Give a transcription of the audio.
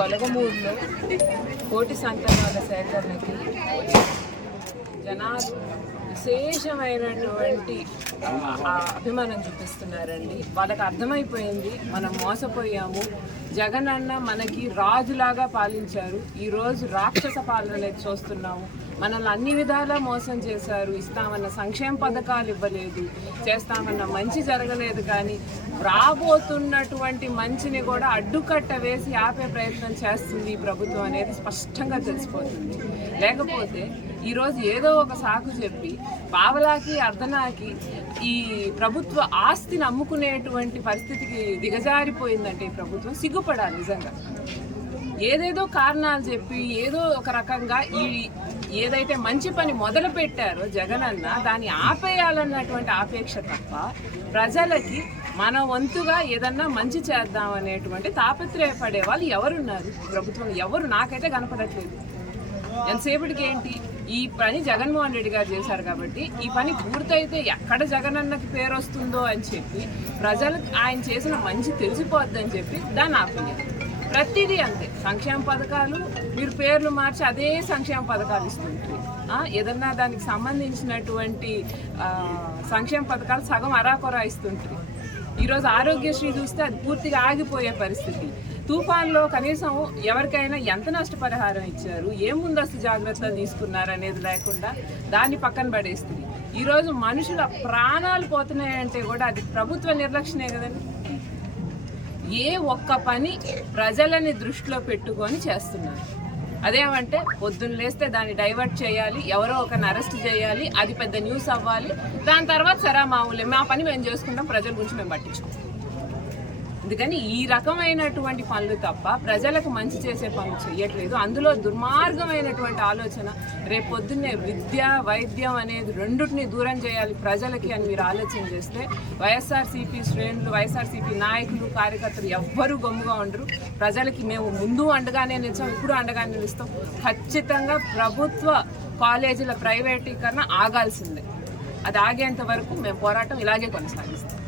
గొలగమూరులో కోటి సంకల్పాల సేకరణకి జనాలు విశేషమైనటువంటి అభిమానం చూపిస్తున్నారండి. వాళ్ళకి అర్థమైపోయింది మనం మోసపోయాము. జగన్ అన్న మనకి రాజులాగా పాలించారు, ఈరోజు రాక్షస పాలన చూస్తున్నాము. మనల్ని అన్ని విధాలా మోసం చేశారు. ఇస్తామన్న సంక్షేమ పథకాలు ఇవ్వలేదు, చేస్తామన్న మంచి జరగలేదు. కానీ రాబోతున్నటువంటి మంచిని కూడా అడ్డుకట్ట వేసి ఆపే ప్రయత్నం చేస్తుంది ఈ ప్రభుత్వం అనేది స్పష్టంగా తెలిసిపోతుంది. లేకపోతే ఈరోజు ఏదో ఒక సాకు చెప్పి పావలాకి అర్ధనాకి ఈ ప్రభుత్వ ఆస్తిని అమ్ముకునేటువంటి పరిస్థితికి దిగజారిపోయిందంటే ఈ ప్రభుత్వం సిగ్గుపడాలి నిజంగా. ఏదేదో కారణాలు చెప్పి ఏదో ఒక రకంగా ఈ ఏదైతే మంచి పని మొదలు పెట్టారో జగన్ అన్న దాన్ని ఆపేయాలన్నటువంటి ఆపేక్ష తప్ప ప్రజలకి మన వంతుగా ఏదన్నా మంచి చేద్దాం అనేటువంటి తాపత్రయపడే వాళ్ళు ఎవరున్నారు ప్రభుత్వం? ఎవరు నాకైతే కనపడట్లేదు. ఎంతసేపటికి ఏంటి ఈ పని జగన్మోహన్ రెడ్డి గారు చేశారు కాబట్టి ఈ పని పూర్తయితే ఎక్కడ జగన్ అన్నకి పేరు వస్తుందో అని చెప్పి ప్రజలకు ఆయన చేసిన మంచి తెలిసిపోద్దని చెప్పి దాన్ని ఆపేయాలి. ప్రతిదీ అంతే. సంక్షేమ పథకాలు మీరు పేర్లు మార్చి అదే సంక్షేమ పథకాలు ఇస్తుంటారు. ఏదన్నా దానికి సంబంధించినటువంటి సంక్షేమ పథకాలు సగం అరాకొరా ఇస్తుంటారు. ఈరోజు ఆరోగ్యశ్రీ చూస్తే అది పూర్తిగా ఆగిపోయే పరిస్థితి. తుఫాన్లో కనీసం ఎవరికైనా ఎంత నష్టపరిహారం ఇచ్చారు, ఏం ముందస్తు జాగ్రత్తలు తీసుకున్నారు అనేది లేకుండా దాన్ని పక్కన పడేస్తుంది. ఈరోజు మనుషుల ప్రాణాలు పోతున్నాయంటే కూడా అది ప్రభుత్వ నిర్లక్ష్యమే కదండి. ఏ ఒక్క పని ప్రజలని దృష్టిలో పెట్టుకొని చేస్తున్నారు. అదేమంటే పొద్దున్న లేస్తే దాన్ని డైవర్ట్ చేయాలి, ఎవరో ఒకరిని అరెస్ట్ చేయాలి, అది పెద్ద న్యూస్ అవ్వాలి, దాని తర్వాత సరే మా పని మేము చేసుకుంటాం, ప్రజల గురించి మేము పట్టించుకుంటాం. అందుకని ఈ రకమైనటువంటి పనులు తప్ప ప్రజలకు మంచి చేసే పనులు చేయట్లేదు. అందులో దుర్మార్గమైనటువంటి ఆలోచన రేపు పొద్దున్నే విద్య వైద్యం అనేది రెండుటిని దూరం చేయాలి ప్రజలకి అని మీరు ఆలోచన చేస్తే వైఎస్ఆర్సీపీ శ్రేణులు, వైఎస్ఆర్సీపీ నాయకులు, కార్యకర్తలు ఎవ్వరూ గమ్ముగా ఉండరు. ప్రజలకి మేము ముందు అండగానే నిలిచాం, ఇప్పుడు అండగానే నిలుస్తాం. ఖచ్చితంగా ప్రభుత్వ కాలేజీల ప్రైవేటీకరణ ఆగాల్సిందే. అది ఆగేంత వరకు మేము పోరాటం ఇలాగే కొనసాగిస్తాం.